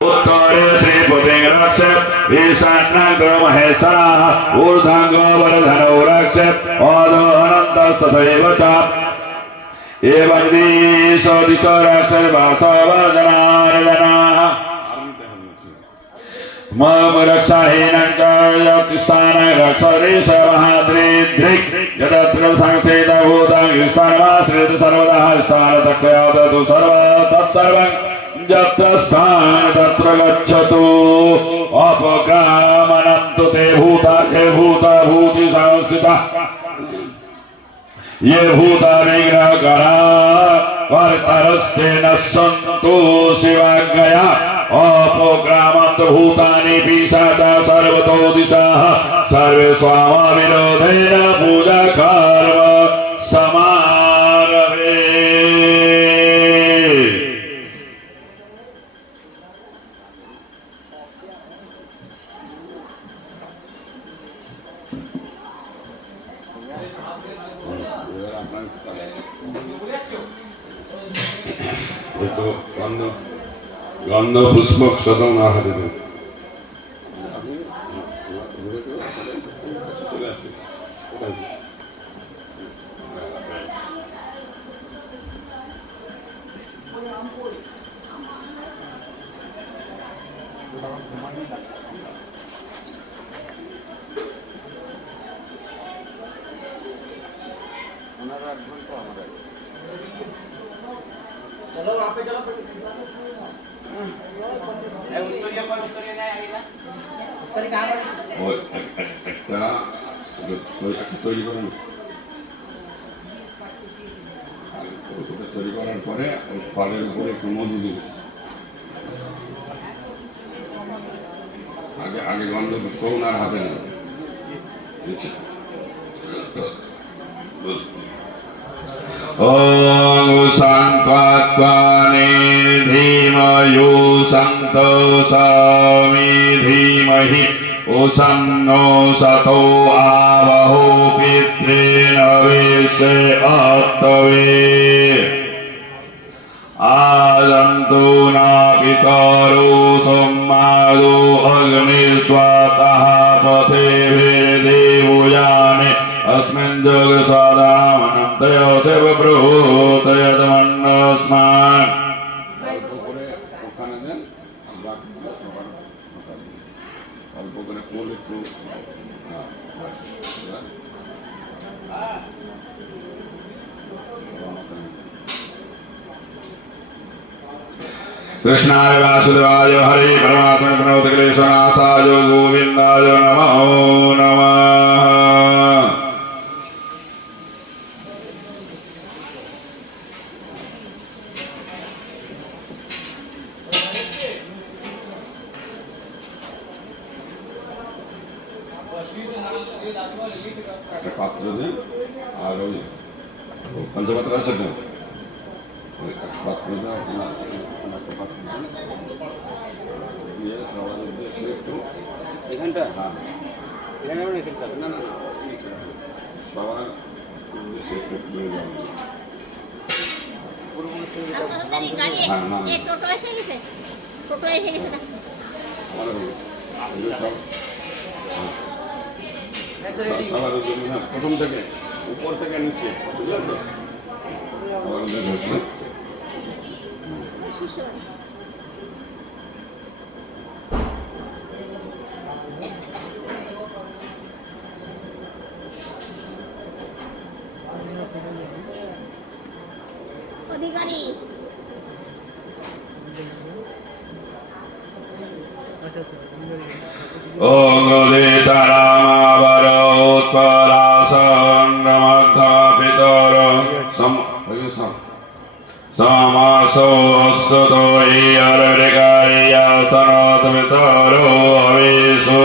उत्तरे श्रीपतिं रक्ष ईशान्यग्र महेश्वरः ऊर्ध्वं वरधनौ रक्ष अधोऽनन्तस्तथैव च एवं दिशो दिशो रक्षर्वासवजनार्दनः मम रक्षाहीनं च यत्स्थानं रक्षरीशमहाद्रिदृक् यदत्र संस्थितभूतं स्थानमाश्रित सर्वतः स्थानतत्त्वयादतु सर्व तत्सर्वं यत्र स्थान तत्र गच्छतु अपक्रामनं तु ते भूता ये भूता भूति संस्थितः ये भूता विग्रहकरा कर्तरस्ते न सन्तु शिवाज्ञया अपक्रामन्तु भूतानि पिशाचा सर्वतो दिशः सर्वे स्वामविरोधेन पूजा कर्म समारभे গন্ধ পুষ্পক সদন আহারে তৈরি করেন তৈরি করার পরে ওই ফলের উপরে একটু মধু দিন আগে আগে গন্ধ করুণার হাতে নেন ওম শান্তাত্মানে ধীময়ো সন্তোষামি ধীমহি ओषं नो सतो आवहो पितॄनवेशे अत्तवे आदन्तु न पितरो सोमादो अग्निस्वातः पथेभिर्देवयाने अस्मिन् जगसादामनन्तयो शिवप्रभूतयतमन्नस्मान् कृष्णाय वासुदेवाय हरे परमात्मने प्रणतक्लेशनाशाय गोविन्दाय नमो नमः पात्र दें और पंचपत्र আছে তো পাত্রটা এখানটা হ্যাঁ এখানে না না সবার উদ্দেশ্যে একটু সবার প্রথম থেকে উপর থেকে নিচে বুঝলেন তো अधिकारी ओम गोदेतरामावरोत्परासन्नमद्धपितर समासो असतो एयर्विकार्यास्तनोत्पितरो अवेशो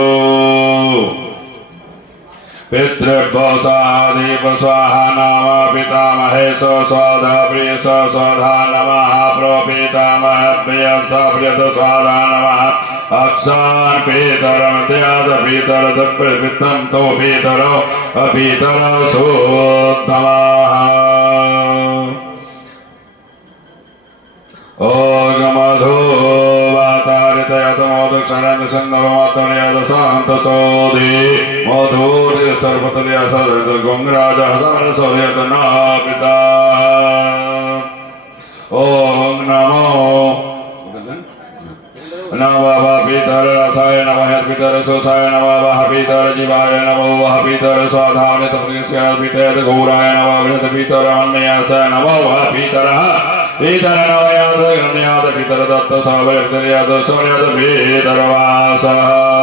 पितृभ्यसाधिपस्वाहा नाम पितामहेश स्वाधा प्रियस स्वाधा नमः प्रपितामहप्रियप्रियत स्वाधा नमः अक्षान् पीतरं त्याद पीतर दुःखपित्तं तो पीतरो अपीतर सोत्तमः ओम मधो वातारित शरण चंद्रमातर्याद शांत सौदे मधुर सर्वतलिया सरद गंगराज हसन सौर्यत नापिता ओम नमो नमो वः पितर रसाय नमः पितर सोसाय नमः वः पितर जीवाय नमो वः पितर स्वाधानित प्रतिष्ठाय पितर गौराय नमः वः पितर अन्यासाय नमो वः पितरः पितर नवयाद गण्याद पितर दत्त सावय पितरयाद सोन्याद पितर वासः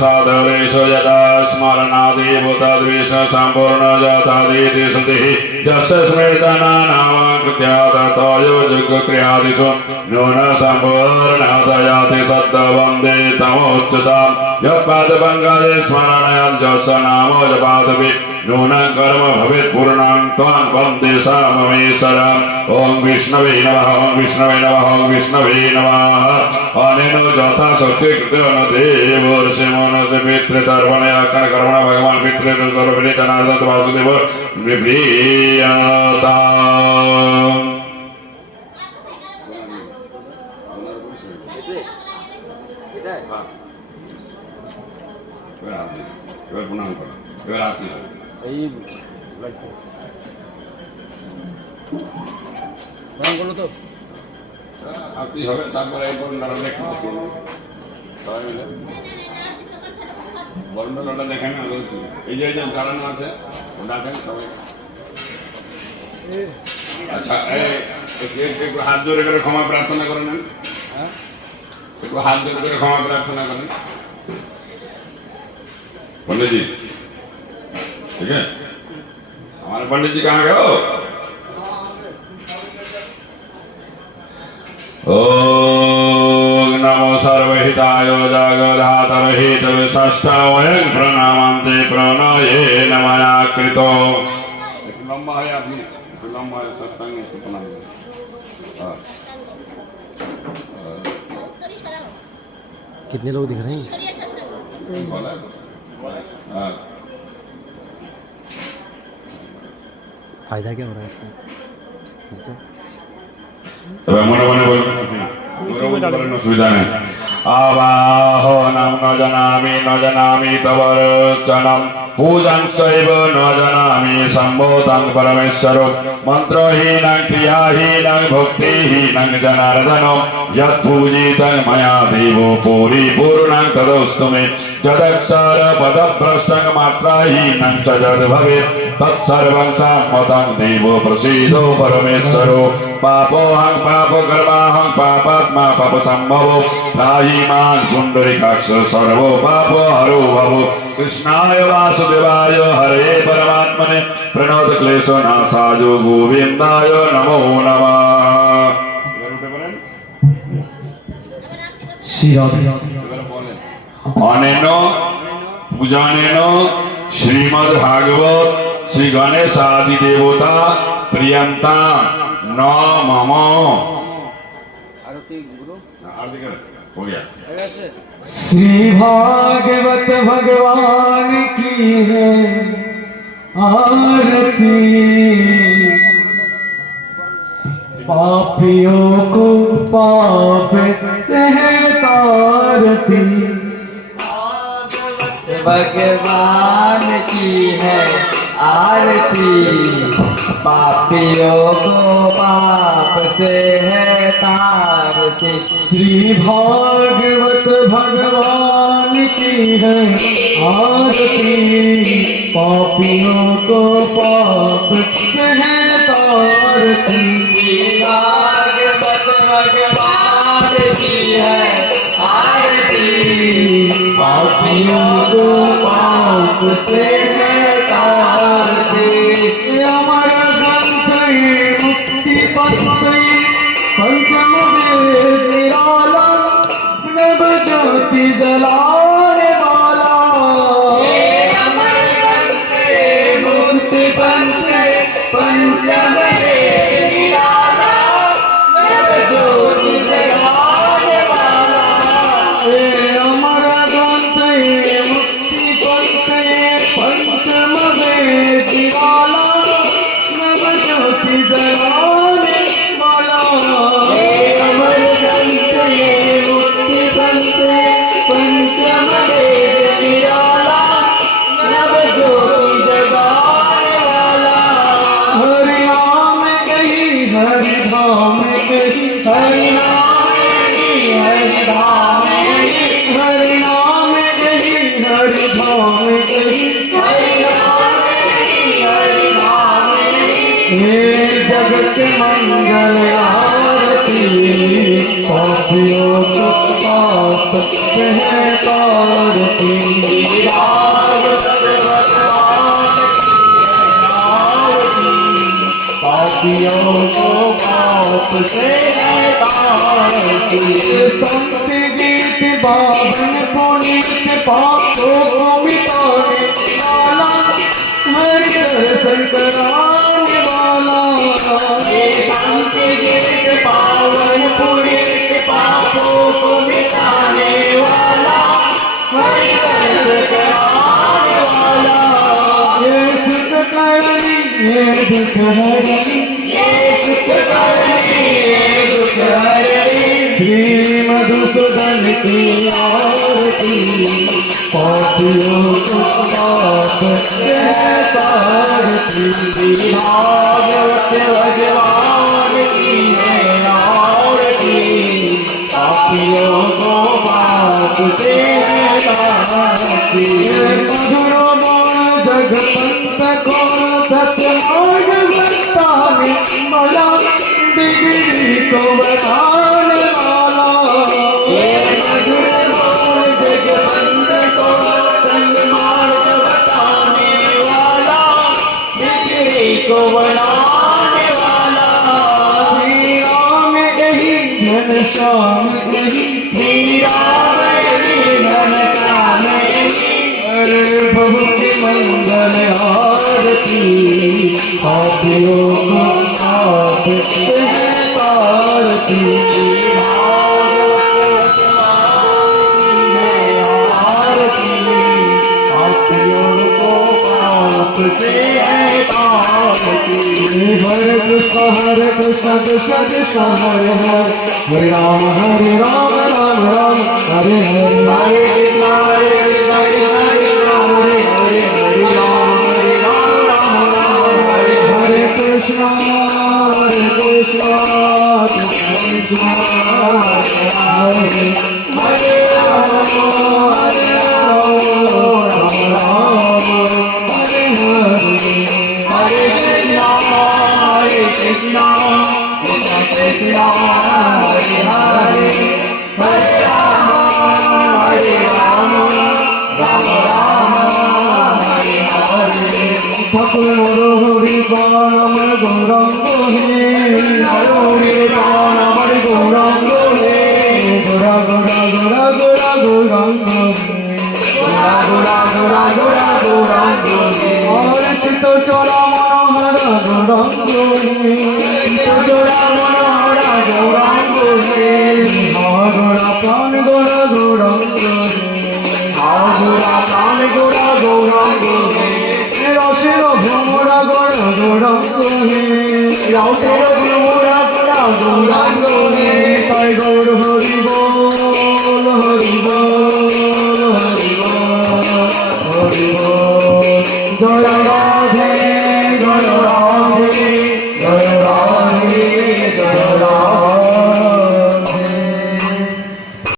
साधरेशो यदा स्मरणादिभूतद्वेष सम्पूर्ण यथादिति सन्तिः यस्य स्मृतना नामाकृत्यादतयोजुक्रियादिषु न्यून सम्पूर्णतयाति सद्वन्दे तमोच्युताम् यत्पादपङ्कजे स्मरणाद्यस्य नामो जपादपि न्यून कर्म भवेत् पूर्णं त्वां वन्दे साममेश्वरम् ओम विष्णवे नमः ओम विष्णवे नमः ओम विष्णवे नमः अनेन यथा शक्ति कृतेन देवर्षिमनसे पितृतर्पणे कर्मण भगवान पितृ सर्वविदितनाथ वासुदेव विप्रीयता তো আপনি হবে তারপরে এরপর নারায়ণ দেখতে সবাই মিলে বর্ণটা দেখেন এই যে কারণ আছে দেখেন সবাই আচ্ছা একটু হাত জোরে করে ক্ষমা প্রার্থনা করে নেন একটু হাত জোরে করে ক্ষমা প্রার্থনা করেন पंडित जी ठीक है हमारे पंडित जी कहाँ गए हो ओम नमो सर्वहिताय जगद्धातरहित विशिष्टावयं प्रणामन्ते प्रणये नमया कृतो लंबा है अभी लंबा है सत्संग प्रणाम कितने लोग दिख रहे हैं फायदा क्या हो रहा है इससे मने मने बोल सुविधा नहीं आवाहो नाम न जानामि तव रचनम पूजन चैव न जानामि संबोधं परमेश्वरो मंत्रहीनं क्रियाहीनं भक्तिहीनं जनार्दन यत् पूजितं मया देवो परिपूर्णं तदस्तु मे यदक्षर पदभ्रष्टं मात्राहीनं च यद् भवेत् तत्सर्वं सम्मतं देवो प्रसीदो परमेश्वरो पापोऽहं पापकर्माहं पापात्मा पापसम्भवो त्राहि मां पुण्डरीकाक्ष सर्वो पापहरो भवो कृष्णाय वासुदेवाय हरे परमात्मने प्रणोद क्लेशनाशाय गोविन्दाय नमो नमः अनेन पूजनेन श्रीमद्भागवत श्री गणेश आदि देवता प्रियंता न मम हो गया श्री भागवत भगवान की है आरती पापियों को पाप से है तारती भगवान की है आरती पापियों को पाप से है तारती श्री भागवत भगवान की है आरती पापियों को पाप से है तारती श्री भागवत भगवान की है आरती पापियों को पाप से है तारते हमारा ग्रंथ ये मुक्ति पथ पंचम वेद निराला नव ज्योति जलाने वाला मुक्ति पंथ पंचम वेद निराला नव ज्योति जलाने वाला हमारा ग्रंथ ये मुक्ति पंथ पंचम वेद निराला नव ज्योति जलाने वाला अमर ग्रंथ ये मुक्ति पंथ पंचम वेद निराला नव ज्योति जगाने वाला हरि नाम कही हरि धाम कही हरि नाम कही हरि धाम कही हरि नाम कही हरि धाम कही हरि नाम कही हरि धाम कही हे जगत मंगल आरती पापियों को पाप से है तारती पापियों को पाप से है तारती संत गीत बावन पुनीत पापों को मिटाने वाला हरि दर्शन कराने वाला संत गीत पावन पुनीत पापों को मिटाने वाला हरि दर्शन कराने वाला ये सुख करनी ये दुख हरनी ये सुख करनी ये दुख हरनी श्री मधुसूदन की आरती पापियों को पाप से तारती भागवत भगवान की है आरती पापियों को पाप से तारती मधुर मोर जगपंत को सतमार्ग बताने वाला डिग्री को बताने वाला मधुर मोर जगपंत को सन्मार्ग बताने वाला डिग्री को बनाने वाला श्री राम यही धन श्याम यही श्री राम यही धन श्याम यही अरे प्रभु की मंगल आरती पापियों को पाप से तारती आरती पापियों को पाप से तारती हरे कृष्ण कृष्ण कृष्ण हरे हरे राम राम राम हरे हरे हरे कृष्ण हरे हरे हरे राम राम हरे कृष्ण कृष्ण कृष्ण हरे हरे राम राम हरे हरे हरे कृष्ण कृष्ण कृष्ण हरे हरे हरे राम राम राम हरे हरे ठाकुर हरि गानम गौरंग हे हरि गानम गौरंग हे गोरा गोरा गोरा गोरा गौरंग हे गोरा गोरा गोरा गोरा गौरंग हे और चित्त चोरा मनोहर गौरंग हे चित्त चोरा मनोहर गौरंग हे गोरा प्राण गोरा गौरंग हे गोरा प्राण गोरा गौरंग हे रसेर भ्रमरा गौर गौरंग हे रसेर भ्रमरा गौरा गौरंग हे ताई गौर हरि बोल हरि बोल हरि बोल हरि बोल जय